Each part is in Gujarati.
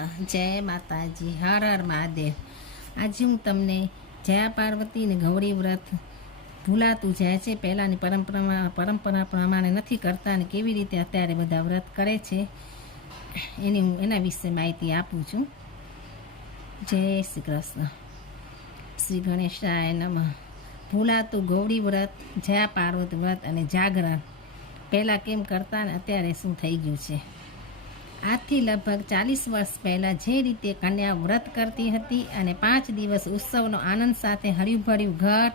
કૃષ્ણ જય માતાજી. હર હર મહાદેવ. આજે હું તમને જયા પાર્વતી ને ગૌરી વ્રત ભૂલાતું જાય છે. પહેલાંની પરંપરા પરંપરા પ્રમાણે નથી કરતા અને કેવી રીતે અત્યારે બધા વ્રત કરે છે એની હું એના વિશે માહિતી આપું છું. જય શ્રી કૃષ્ણ. શ્રી ગણેશાય નમઃ. ભૂલાતું ગૌરી વ્રત, જયા પાર્વતી વ્રત અને જાગરણ પહેલાં કેમ કરતા ને અત્યારે શું થઈ ગયું છે? આજથી લગભગ ચાલીસ વર્ષ પહેલાં જે રીતે કન્યા વ્રત કરતી હતી અને પાંચ દિવસ ઉત્સવનો આનંદ સાથે હર્યુંભર્યું ઘર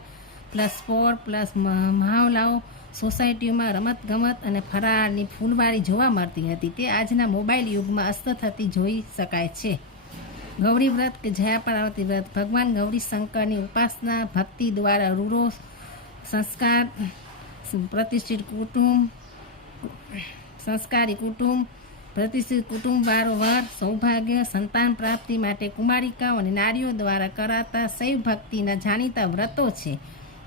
પ્લસ સ્પોર્ટ પ્લસ મહાવલાઓ, સોસાયટીઓમાં રમતગમત અને ફરાળની ફૂલવાળી જોવા મળતી હતી. તે આજના મોબાઈલ યુગમાં અસ્ત થતી જોઈ શકાય છે. ગૌરી વ્રત કે જયા પાર્વતી વ્રત, ભગવાન ગૌરી શંકરની ઉપાસના, ભક્તિ દ્વારા રૂરો સંસ્કાર, પ્રતિષ્ઠિત કુટુંબ, સંસ્કારી કુટુંબ પ્રતિષ્ઠિત કુટુંબવાળો વર સૌભાગ્ય, સંતાન પ્રાપ્તિ માટે કુમારિકાઓ અને નારીઓ દ્વારા કરાતા શૈવ ભક્તિના જાણીતા વ્રતો છે.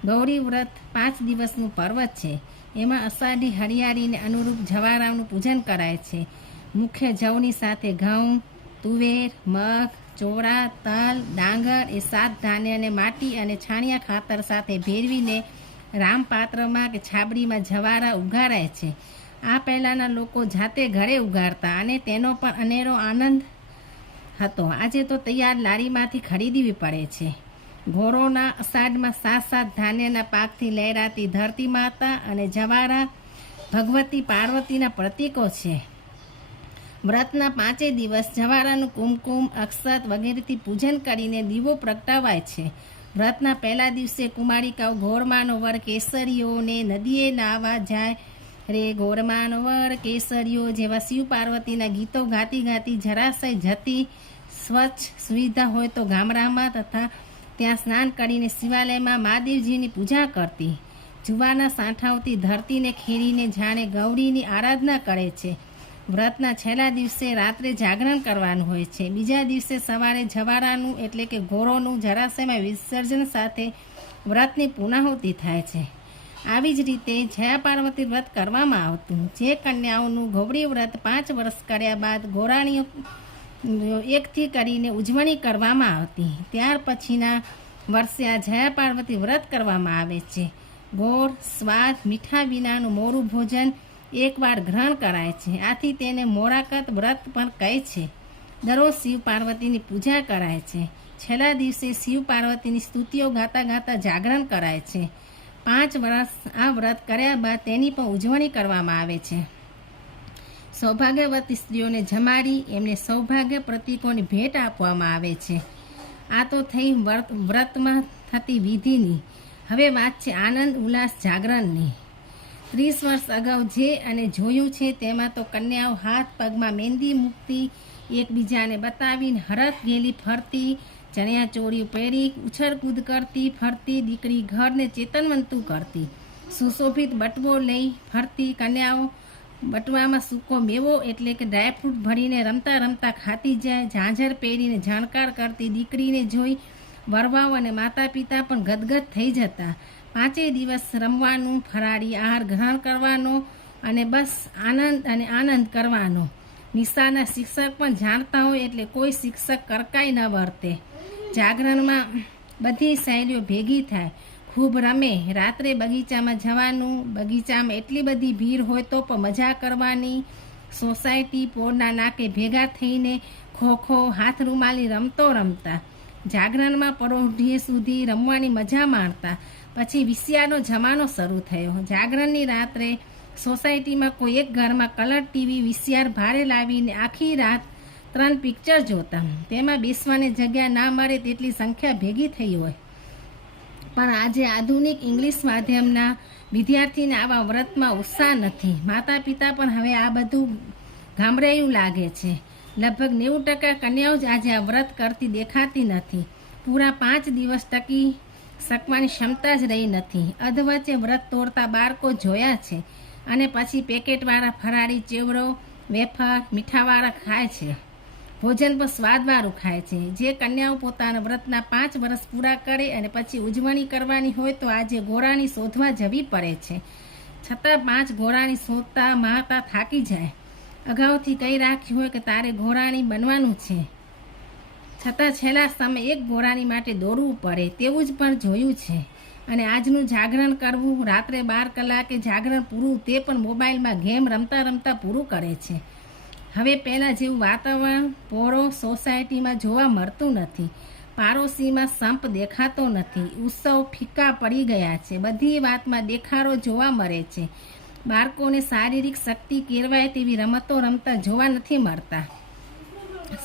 ગૌરી વ્રત પાંચ દિવસનું પર્વ છે. એમાં અષાઢી હરિયાળીને અનુરૂપ જવારાઓનું પૂજન કરાય છે. મુખ્ય જવની સાથે ઘઉં, તુવેર, મગ, ચોળા, તલ, ડાંગર એ સાત ધાન્યને માટી અને છાણિયા ખાતર સાથે ભેળવીને રામપાત્રમાં કે છાબડીમાં જવારા ઉગારાય છે. આ પહેલાંના લોકો જાતે ઘરે ઉગાડતા અને તેનો પણ અનેરો આનંદ હતો. આજે તો તૈયાર લારીમાંથી ખરીદવી પડે છે. ઘોરોના અષાઢમાં સાત સાત ધાન્યના પાકથી લહેરાતી ધરતી માતા અને જવારા ભગવતી પાર્વતીના પ્રતીકો છે. વ્રતના પાંચે દિવસ જવારાનું કુમકુમ, અક્ષત વગેરેથી પૂજન કરીને દીવો પ્રગટાવાય છે. વ્રતના પહેલા દિવસે કુમારિકાઓ ઘોરમાનો વર કેસરીઓને નદીએ નાહવા જાય રે ગોરમાનો વર કેસરીઓ જેવા શિવ પાર્વતીના ગીતો ગાતી ગાતી જરાશય જતી સ્વચ્છ સુવિધા હોય તો ગામડામાં તથા ત્યાં સ્નાન કરીને શિવાલયમાં મહાદેવજીની પૂજા કરતી. જુવાના સાંઠાઓથી ધરતીને ખેડીને જાણે ગૌરીની આરાધના કરે છે. વ્રતના છેલ્લા દિવસે રાત્રે જાગરણ કરવાનું હોય છે. બીજા દિવસે સવારે જવારાનું એટલે કે ઘોરોનું જરાશયમાં વિસર્જન સાથે વ્રતની પુનાહુતિ થાય છે. આવી જ રીતે જયા પાર્વતી વ્રત કરવામાં આવતું. જે કન્યાઓનું ગૌરી વ્રત પાંચ વર્ષ કર્યા બાદ ગોરાણીઓ એકથી કરીને ઉજવણી કરવામાં આવતી. ત્યાર પછીના વર્ષે આ જયા પાર્વતી વ્રત કરવામાં આવે છે. ગોળ, સ્વાદ, મીઠા વિનાનું મોરું ભોજન એકવાર ગ્રહણ કરાય છે. આથી તેને મોરાકત વ્રત પણ કહે છે. દરરોજ શિવ પાર્વતીની પૂજા કરાય છે. છેલ્લા દિવસે શિવ પાર્વતીની સ્તુતિઓ ગાતા ગાતા જાગરણ કરાય છે. પાંચ વર્ષ આ વ્રત કર્યા બાદ તેની પણ ઉજવણી કરવામાં આવે છે. સૌભાગ્યવતી સ્ત્રીઓને જમાડી એમને સૌભાગ્ય પ્રતીકોની ભેટ આપવામાં આવે છે. આ તો થઈ વ્રત, વ્રતમાં થતી વિધિની. હવે વાત છે આનંદ, ઉલ્લાસ, જાગરણની. ત્રીસ વર્ષ અગાઉ જે અને જોયું છે તેમાં તો કન્યાઓ હાથ પગમાં મહેંદી મૂકતી, એકબીજાને બતાવીને હરત ગેલી ફરતી ચણિયા ચોળી પહેરી ઉછળકૂદ કરતી, ફરતી દીકરી ઘરને ચેતનવંતું કરતી. સુશોભિત બટવો લઈ ફરતી કન્યાઓ, બટવામાં સૂકો મેવો એટલે કે ડ્રાયફ્રૂટ ભરીને રમતા રમતા ખાતી જાય, ઝાંઝર પહેરીને જાણકાર કરતી દીકરીને જોઈ વરવાઓ અને માતા પિતા પણ ગદગદ થઈ જતા. પાંચેય દિવસ રમવાનું, ફરાળી આહાર ગ્રહણ કરવાનો અને બસ આનંદ અને આનંદ કરવાનો. નિશાના શિક્ષક પણ જાણતા હોય એટલે કોઈ શિક્ષક કરકાઈ ન વર્તે. જાગરણમાં બધી શૈલીઓ ભેગી થાય. ખૂબ રમે. રાત્રે બગીચામાં જવાનું, બગીચામાં એટલી બધી ભીડ હોય તો પણ મજા કરવાની. સોસાયટી પોરના નાકે ભેગા થઈને ખો ખો હાથ રૂમાલી રમતો રમતા. જાગરણમાં પરોઢીએ સુધી રમવાની મજા માણતા. પછી વિસિયાનો જમાનો શરૂ થયો. જાગરણની રાત્રે સોસાયટીમાં કોઈ એક ઘરમાં કલર ટીવી વિસિયાર ભારે લાવીને આખી રાત ત્રણ પિક્ચર જોતા તેમાં બેસવાની જગ્યા ના મળે તેટલી સંખ્યા ભેગી થઈ હોય. પણ આજે આધુનિક ઇંગ્લિશ માધ્યમના વિદ્યાર્થીને આવા વ્રતમાં ઉત્સાહ નથી. માતા પિતા પણ હવે આ બધું ગામડાયું લાગે છે. લગભગ નેવું ટકા કન્યાઓ જ આજે આ વ્રત કરતી દેખાતી નથી. પૂરા પાંચ દિવસ ટકી શકવાની ક્ષમતા જ રહી નથી. અધવચ્ચે વ્રત તોડતા બાળકો જોયા છે અને પછી પેકેટવાળા ફરાળી ચેવડો, વેફર, મીઠાવાળા ખાય છે. ભોજન પણ સ્વાદવાળું ખાય છે. જે કન્યાઓ પોતાના વ્રતના પાંચ વર્ષ પૂરા કરે અને પછી ઉજવણી કરવાની હોય તો આજે ઘોડાની શોધવા જવી પડે છે. છતાં પાંચ ઘોડાની શોધતા માતા થાકી જાય. અગાઉથી કહી રાખ્યું હોય કે તારે ઘોરાણી બનવાનું છે. છતાં છેલ્લા સમય એક ઘોરાણી માટે દોડવું પડે તેવું જ પણ જોયું છે. અને આજનું જાગરણ કરવું રાત્રે બાર કલાકે જાગરણ પૂરું તે પણ મોબાઈલમાં ગેમ રમતા રમતા પૂરું કરે છે. હવે પહેલાં જેવું વાતાવરણ પોરો સોસાયટીમાં જોવા મળતું નથી. પાડોશીમાં સંપ દેખાતો નથી. ઉત્સવ ફીકા પડી ગયા છે. બધી વાતમાં દેખાડો જોવા મળે છે. બાળકોને શારીરિક શક્તિ કેળવાય તેવી રમતો રમતા જોવા નથી મળતા.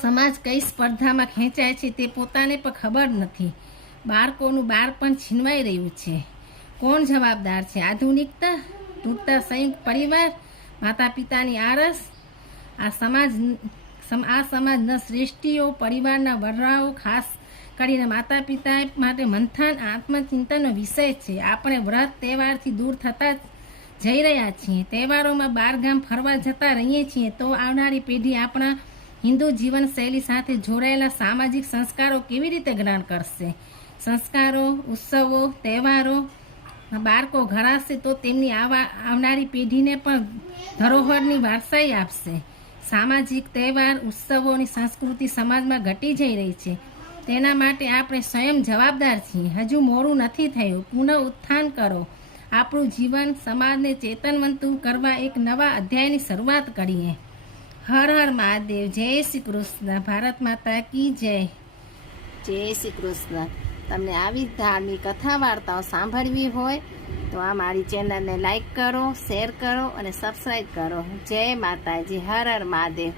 સમાજ કઈ સ્પર્ધામાં ખેંચાય છે તે પોતાને પણ ખબર નથી. બાળકોનું બાળપણ છીનવાઈ રહ્યું છે. કોણ જવાબદાર છે? આધુનિકતા? તૂટતા સંયુક્ત પરિવાર? માતા પિતાની આરસ આ સમાજ સમ- આ સમાજના શ્રેષ્ઠીઓ, પરિવારના વડરાઓ ખાસ કરીને માતા પિતા માટે મંથન, આત્મચિંતનનો વિષય છે. આપણે વ્રત તહેવારથી દૂર થતા જઈ રહ્યા છીએ. તહેવારોમાં બારગામ ફરવા જતા રહીએ છીએ તો આવનારી પેઢી આપણા હિન્દુ જીવનશૈલી સાથે જોડાયેલા સામાજિક સંસ્કારો કેવી રીતે ગ્રહણ કરશે? સંસ્કારો, ઉત્સવો, તહેવારો, બાળકો ઘરાશે તો તેમની આવા, આવનારી પેઢીને પણ ધરોહરની વારસાઈ આપશે. સામાજિક તહેવાર ઉત્સવોની સંસ્કૃતિ સમાજમાં ઘટી જઈ રહી છે. તેના માટે આપણે સ્વયં જવાબદાર છીએ. હજુ મોડું નથી થયું. પુનઃ ઉત્થાન કરો. આપણું જીવન સમાજને ચેતનવંતું કરવા એક નવા અધ્યાયની શરૂઆત કરીએ. હર હર મહાદેવ. જય શ્રી કૃષ્ણ. ભારત માતા કી જય. જય શ્રી કૃષ્ણ. તમને આવી ધાર્મિક કથા વાર્તાઓ સાંભળવી હોય, તો આ મારી ચેનલને લાઈક કરો, શેર કરો અને સબસ્ક્રાઈબ કરો. જય માતાજી, હર હર મહાદેવ.